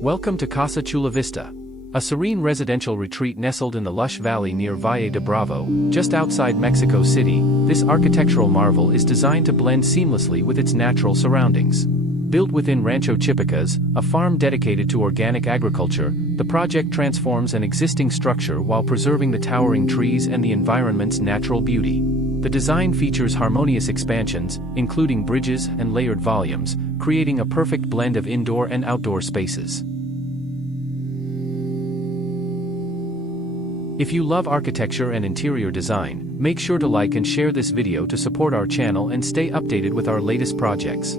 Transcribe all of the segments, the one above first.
Welcome to Casa Chulavista, a serene residential retreat nestled in the lush valley near Valle de Bravo, just outside Mexico City. This architectural marvel is designed to blend seamlessly with its natural surroundings. Built within Rancho Chipicas, a farm dedicated to organic agriculture, the project transforms an existing structure while preserving the towering trees and the environment's natural beauty. The design features harmonious expansions, including bridges and layered volumes, creating a perfect blend of indoor and outdoor spaces. If you love architecture and interior design, make sure to like and share this video to support our channel and stay updated with our latest projects.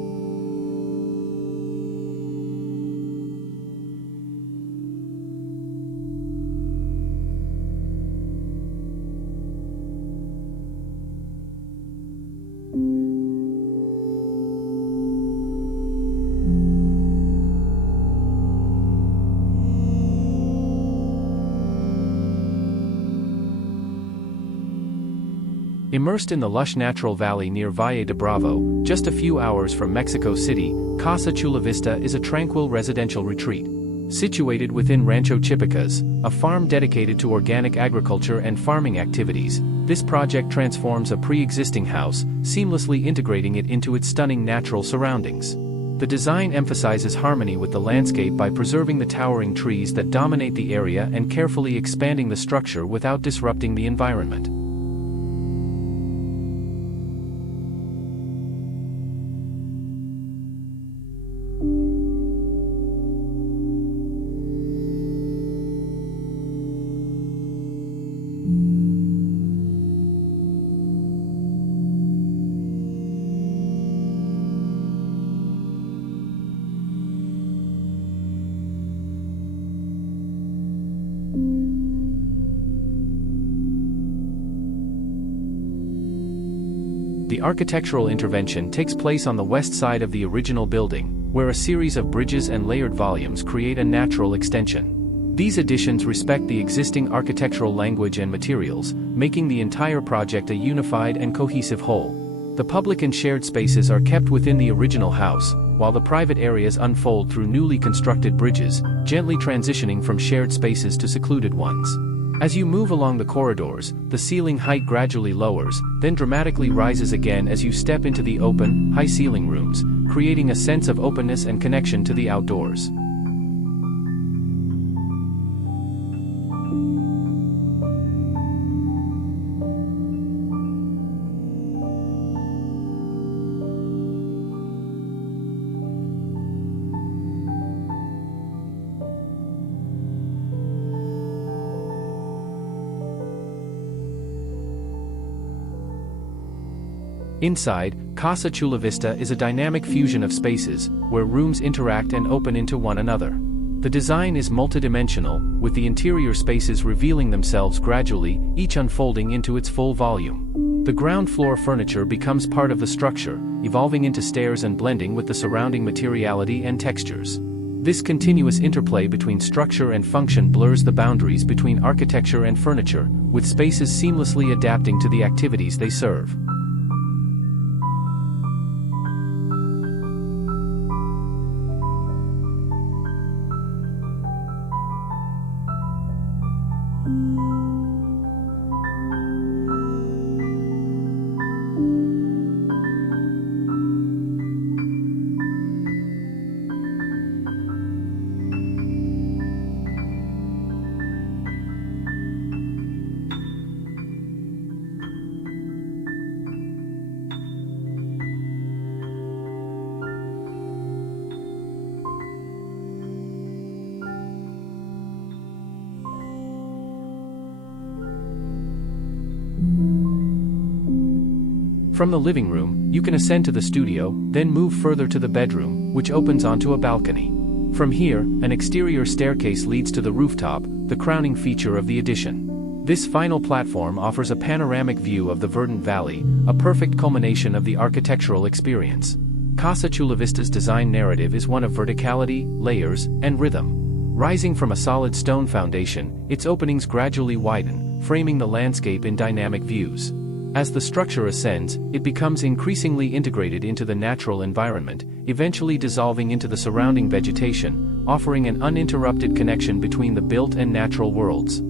Immersed in the lush natural valley near Valle de Bravo, just a few hours from Mexico City, Casa Chulavista is a tranquil residential retreat. Situated within Rancho Chipicas, a farm dedicated to organic agriculture and farming activities, this project transforms a pre-existing house, seamlessly integrating it into its stunning natural surroundings. The design emphasizes harmony with the landscape by preserving the towering trees that dominate the area and carefully expanding the structure without disrupting the environment. The architectural intervention takes place on the west side of the original building, where a series of bridges and layered volumes create a natural extension. These additions respect the existing architectural language and materials, making the entire project a unified and cohesive whole. The public and shared spaces are kept within the original house, while the private areas unfold through newly constructed bridges, gently transitioning from shared spaces to secluded ones. As you move along the corridors, the ceiling height gradually lowers, then dramatically rises again as you step into the open, high-ceiling rooms, creating a sense of openness and connection to the outdoors. Inside, Casa Chulavista is a dynamic fusion of spaces, where rooms interact and open into one another. The design is multidimensional, with the interior spaces revealing themselves gradually, each unfolding into its full volume. The ground floor furniture becomes part of the structure, evolving into stairs and blending with the surrounding materiality and textures. This continuous interplay between structure and function blurs the boundaries between architecture and furniture, with spaces seamlessly adapting to the activities they serve. From the living room, you can ascend to the studio, then move further to the bedroom, which opens onto a balcony. From here, an exterior staircase leads to the rooftop, the crowning feature of the addition. This final platform offers a panoramic view of the verdant valley, a perfect culmination of the architectural experience. Casa Chulavista's design narrative is one of verticality, layers, and rhythm. Rising from a solid stone foundation, its openings gradually widen, framing the landscape in dynamic views. As the structure ascends, it becomes increasingly integrated into the natural environment, eventually dissolving into the surrounding vegetation, offering an uninterrupted connection between the built and natural worlds.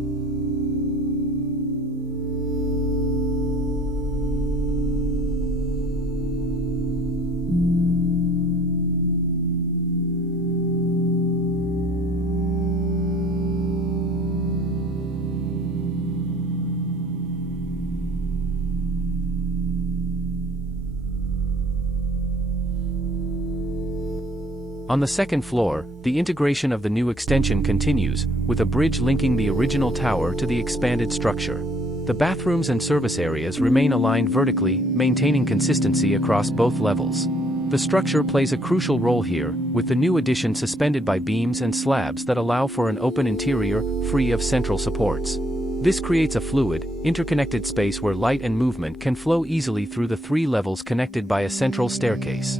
On the second floor, the integration of the new extension continues, with a bridge linking the original tower to the expanded structure. The bathrooms and service areas remain aligned vertically, maintaining consistency across both levels. The structure plays a crucial role here, with the new addition suspended by beams and slabs that allow for an open interior, free of central supports. This creates a fluid, interconnected space where light and movement can flow easily through the 3 levels connected by a central staircase.